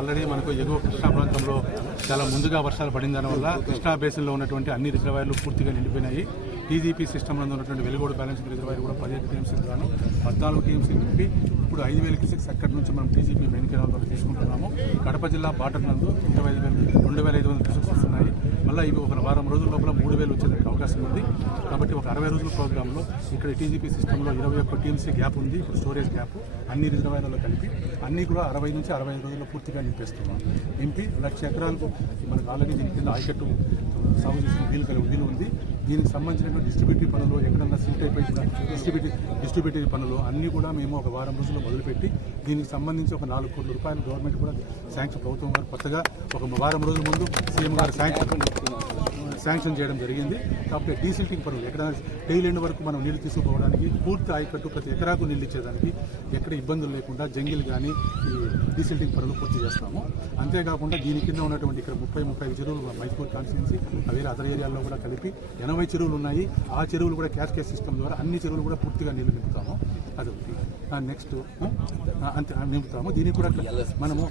Already మనకు ఎగువ కృష్ణా ప్రాంతంలో చాలా ముందుగా వర్షాలు పడిన దానివల్ల కృష్ణా బేసిన్లో ఉన్నటువంటి అన్ని రిజర్వాయర్లు పూర్తిగా నిండిపోయినాయి. టీజీపీ సిస్టంలో ఉన్నటువంటి వెలుగోడు బ్యాలెన్స్ రిజర్వాయర్ కూడా పదిహేను టీఎంసీ గాను పద్నాలుగు టీఎంసీ నింపి ఇప్పుడు ఐదు వేల క్యూసెక్స్ అక్కడి నుంచి మనం టీజీపీ మెయిన్ కెనాల్ తీసుకుంటున్నాము. కడప జిల్లా బాటర్ నందు ఇరవై ఐదు రెండు వేల ఐదు వందల క్యూసెక్స్ వస్తున్నాయి. మళ్ళీ ఇవి ఒక వారం రోజుల లోపల మూడు వేలు వచ్చేదానికి అవకాశం ఉంది. కాబట్టి ఒక అరవై రోజుల ప్రోగ్రాంలో ఇక్కడ టీజీపీ సిస్టంలో ఇరవై ఒక్క టీఎంసీ గ్యాప్ ఉంది. ఇప్పుడు స్టోరేజ్ గ్యాప్ అన్ని రిజర్వాయర్లలో కలిపి అన్నీ కూడా అరవై నుంచి అరవై ఐదు రోజుల్లో పూర్తిగా నింపేస్తున్నాం. నింపి లక్ష ఎకరాలకు మనకు ఆల్రెడీ దీని కింద ఆయకట్టు సాగు చేసిన వీలు కలిగి వీలు ఉంది. దీనికి సంబంధించిన డిస్ట్రిబ్యూటరీ పనులు ఎక్కడన్నా సీట్ అయిపోయిన డిస్ట్రిబ్యూటరీ డిస్ట్రిబ్యూటరీ పనులు అన్నీ కూడా మేము ఒక వారం రోజుల్లో మొదలుపెట్టి దీనికి సంబంధించి ఒక నాలుగు కోట్ల రూపాయలు గవర్నమెంట్ కూడా శాంక్షన్ ప్రభుత్వం గారు కొత్తగా ఒక వారం రోజుల ముందు సీఎం గారు శాంక్షన్ శాంక్షన్ చేయడం జరిగింది. కాబట్టి డీసిల్టింగ్ పనులు ఎక్కడ డైలీ ఎండ్ వరకు మనం నీళ్ళు తీసుకోవడానికి పూర్తి ఆయకట్టు ప్రతి ఎకరాకు నీళ్ళు ఇచ్చేదానికి ఎక్కడ ఇబ్బందులు లేకుండా జంగిల్ కానీ ఈ డీసిల్టింగ్ పనులు పూర్తి చేస్తాము. అంతేకాకుండా దీని కింద ఉన్నటువంటి ఇక్కడ ముప్పై ముప్పై ఐదు చెరువులు మైసూర్ కాన్స్టిట్యున్సీ అదే అదర్ ఏరియాల్లో కూడా కలిపి ఎనభై చెరువులు ఉన్నాయి. ఆ చెరువులు కూడా క్యాష్ సిస్టమ్ ద్వారా అన్ని చెరువులు కూడా పూర్తిగా నీళ్ళు నింపుతాము. అది నెక్స్ట్ అంతే నింపుతాము దీనికి కూడా మనము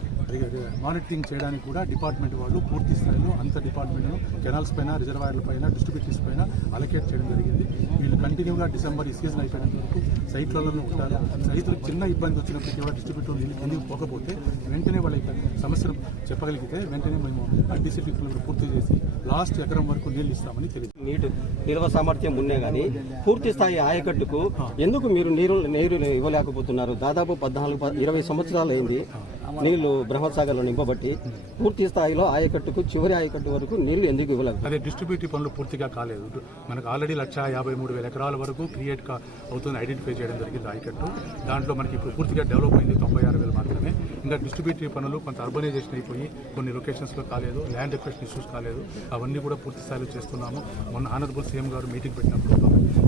మానిటరింగ్ చేయడానికి కూడా డిపార్ట్మెంట్ వాళ్ళు పూర్తి స్థాయిలో అంత డిపార్ట్మెంట్ను కెనాల్స్ పైన రిజర్వాయర్ల పైన డిస్ట్రిబ్యూటరీస్ పైన అలకేట్ చేయడం జరిగింది. వీళ్ళు కంటిన్యూగా డిసెంబర్ ఈ సీజన్ అయిపోయినంత వరకు సైట్లలోనే ఉంటారు. రైతులకు చిన్న ఇబ్బంది వచ్చినప్పటికీ కూడా డిస్ట్రిబ్యూటర్ నీళ్ళు పోకపోతే వెంటనే వాళ్ళ యొక్క సమస్యను చెప్పగలిగితే వెంటనే మేము ఆ డిస్ట్రిబ్యూటర్లు పూర్తి చేసి లాస్ట్ ఎకరం వరకు నీళ్ళు ఇస్తామని తెలియదు నీటి నిల్వ సామర్థ్యం ఉన్నే కానీ పూర్తి స్థాయి ఆయకట్టుకు ఎందుకు మీరు నీరు నీరు ఇవ్వలేకపోతున్నారు. దాదాపు పద్నాలుగు ఇరవై సంవత్సరాలు అయింది నీళ్ళు బ్రహ్మసాగర్లో నింపబట్టి పూర్తి స్థాయిలో ఆయకట్టుకు చివరి ఆయకట్టు వరకు నీళ్ళు ఎందుకు ఇవ్వలేదు? అదే డిస్ట్రిబ్యూటివ్ పనులు పూర్తిగా కాలేదు. మనకు ఆల్రెడీ లక్ష యాభై మూడు వేల ఎకరాల వరకు క్రియేట్ అవుతుంది ఐడెంటిఫై చేయడం జరిగింది ఆయకట్టు. దాంట్లో మనకి ఇప్పుడు పూర్తిగా డెవలప్ అయింది తొంభై ఆరు వేలు మాత్రమే. ఇంకా డిస్ట్రిబ్యూటివ్ పనులు కొంత అర్బనైజేషన్ అయిపోయి కొన్ని లొకేషన్స్లో కాలేదు ల్యాండ్ ఎక్వేషన్ ఇష్యూస్ కాలేదు. అవన్నీ కూడా పూర్తి స్థాయిలో చేస్తున్నాము. మొన్న ఆనరబుల్ సీఎం గారు మీటింగ్ పెట్టినప్పుడు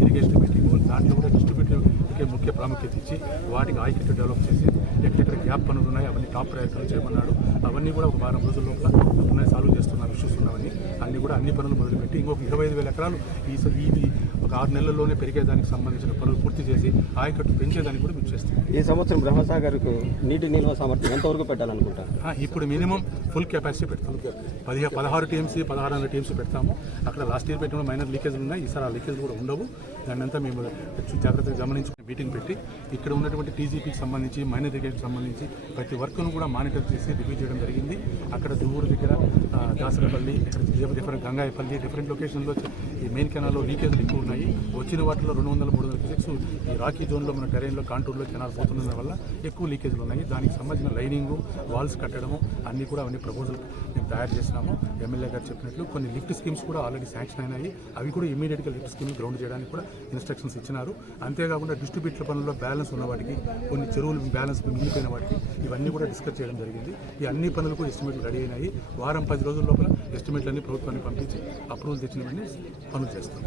ఇరిగేషన్ మీటింగ్ దాంట్లో కూడా డిస్ట్రిబ్యూటివ్కి ముఖ్య ప్రాముఖ్యత ఇచ్చి వాటికి ఆయకట్టు డెవలప్ చేసి ఎక్కడెక్కడ గ్యాప్ పనులు ఉన్నాయి అవన్నీ టాప్ ప్రయారిటీలు చేయమన్నాడు. అవన్నీ కూడా ఒక వారం రోజుల లోపల ఉన్నాయి సాల్వ్ చేస్తున్నాం ఇష్యూస్ ఉన్నవన్నీ అన్ని కూడా అన్ని పనులు మొదలుపెట్టి ఇంకొక ఇరవై ఐదు వేల ఎకరాలు ఈ ఈ ఒక ఆరు నెలల్లోనే పెరిగేదానికి సంబంధించిన పనులు పూర్తి చేసి ఆయకట్టు పెంచేదానికి కూడా మేము చేస్తాం ఈ సంవత్సరం బ్రహ్మసాగర్కు నీటి నిల్వ సామర్థ్యం ఎంతవరకు పెట్టాలనుకుంటారు? ఇప్పుడు మినిమం ఫుల్ కెపాసిటీ పెడతాం. పదిహే పదహారు టీఎంసీ పదహారు వందల టీఎంసీ పెడతాము. అక్కడ లాస్ట్ ఇయర్ పెట్టిన మైనర్ లీకేజ్లు ఉన్నాయి. ఈసారి ఆ లీకేజ్ కూడా ఉండవు. దాన్ని అంతా మేము జాగ్రత్తగా గమనించుకుని మీటింగ్ పెట్టి ఇక్కడ ఉన్నటువంటి టీజీపీకి సంబంధించి మైనర్ ఇరిగేషన్ సంబంధించి ప్రతి వర్క్ను కూడా మానిటర్ చేసి రివ్యూ చేయడం జరిగింది. అక్కడ దువ్వూరు దగ్గర దాసరపల్లి డిఫరెంట్ గంగాయపల్లి డిఫరెంట్ లొకేషన్లో ఈ మెయిన్ కెనాల్లో లీకేజ్లు ఎక్కువ ఉన్నాయి. వచ్చిన వాటిలో రెండు వందల మూడు వందల క్యూసెక్స్ ఈ రాకీ జోన్లో మన టెరైన్లో కాంటూర్లో కెనాల్ పోతున్నందు వల్ల ఎక్కువ లీకేజ్లు ఉన్నాయి. దానికి సంబంధించిన లైనింగ్ వాల్స్ కట్టడము అన్నీ కూడా అవన్నీ ప్రపోజల్ మేము తయారు చేసినాము. ఎమ్మెల్యే గారు చెప్పినట్లు కొన్ని లిఫ్ట్ స్కీమ్స్ కూడా ఆల్రెడీ శాంక్షన్ అయినాయి. అవి కూడా ఇమీడియట్గా లిఫ్ట్ స్కీమ్ గ్రౌండ్ చేయడానికి కూడా ఇన్స్ట్రక్షన్స్ ఇచ్చినారు. అంతేకాకుండా డిస్ట్రిబ్యూట్ల పనుల్లో బ్యాలెన్స్ ఉన్న వాటికి కొన్ని చెరువులు బ్యాలెన్స్ మిగిలిపోయిన వాటికి ఇవన్నీ కూడా డిస్కస్ చేయడం జరిగింది. ఈ అన్ని పనులు కూడా ఎస్టిమేట్లు రెడీ అయినాయి. వారం పది రోజుల లోపల ఎస్టిమేట్లన్నీ ప్రభుత్వానికి పంపించి అప్రూవల్ తెచ్చినవన్నీ పనులు చేస్తాం.